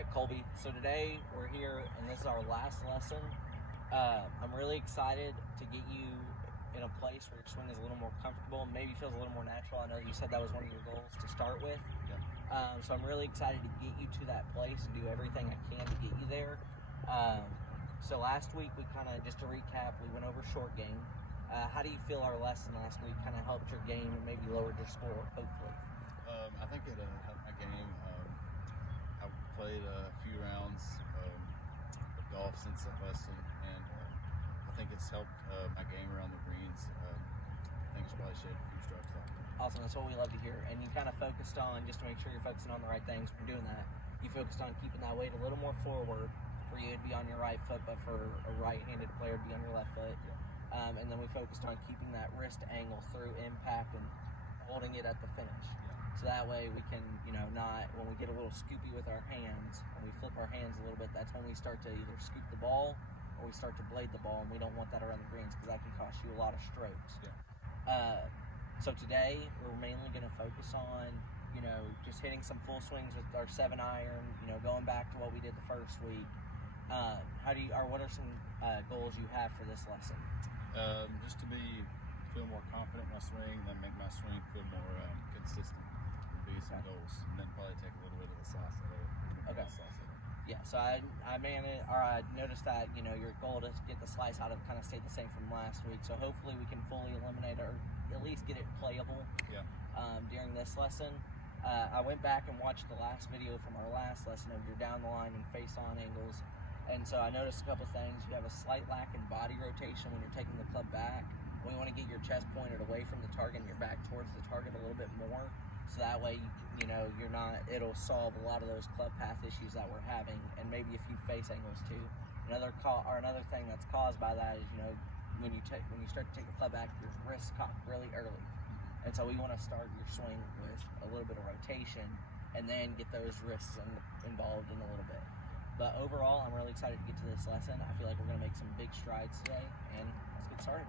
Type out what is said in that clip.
right, Colby. So today we're here, and this is our last lesson. I'm really excited to get you in a place where your swing is a little more comfortable, maybe feels a little more natural. I know you said that was one of your goals to start with. Yeah. So I'm really excited to get you to that place and do everything I can to get you there. So last week we just to recap, we went over short game. How do you feel our lesson last week kind of helped your game and maybe lowered your score, hopefully? I think it helped my game. I played a few rounds of golf since that lesson, and I think it's helped my game around the greens. I think it's probably shaved a few strokes off. Awesome, that's what we love to hear. And you kind of focused on, just to make sure you're focusing on the right things when doing that, you focused on keeping that weight a little more forward for you to be on your right foot, but for a right-handed player to be on your left foot. Yeah. And then we focused on keeping that wrist angle through impact and holding it at the finish. Yeah. So that way we can, not, when we get a little scoopy with our hands, when we flip our hands a little bit, that's when we start to either scoop the ball or we start to blade the ball, and we don't want that around the greens because that can cost you a lot of strokes. Yeah. So today we're mainly going to focus on, just hitting some full swings with our 7-iron, going back to what we did the first week. What are some goals you have for this lesson? Just to feel more confident in my swing, then make my swing feel more consistent would be some goals, and then probably take a little bit of the sauce out of it. Okay. Yeah, so I noticed that, your goal to get the slice out of it kind of stayed the same from last week. So hopefully we can fully eliminate or at least get it playable during this lesson. I went back and watched the last video from our last lesson of your down the line and face-on angles. And so I noticed a couple things. You have a slight lack in body rotation when you're taking the club back. We want to get your chest pointed away from the target and your back towards the target a little bit more. So that way, it'll solve a lot of those club path issues that we're having, and maybe a few face angles too. Another thing that's caused by that is, when you start to take the club back, your wrists cock really early. And so we want to start your swing with a little bit of rotation and then get those wrists involved in a little bit. But overall, I'm really excited to get to this lesson. I feel like we're going to make some big strides today, and let's get started.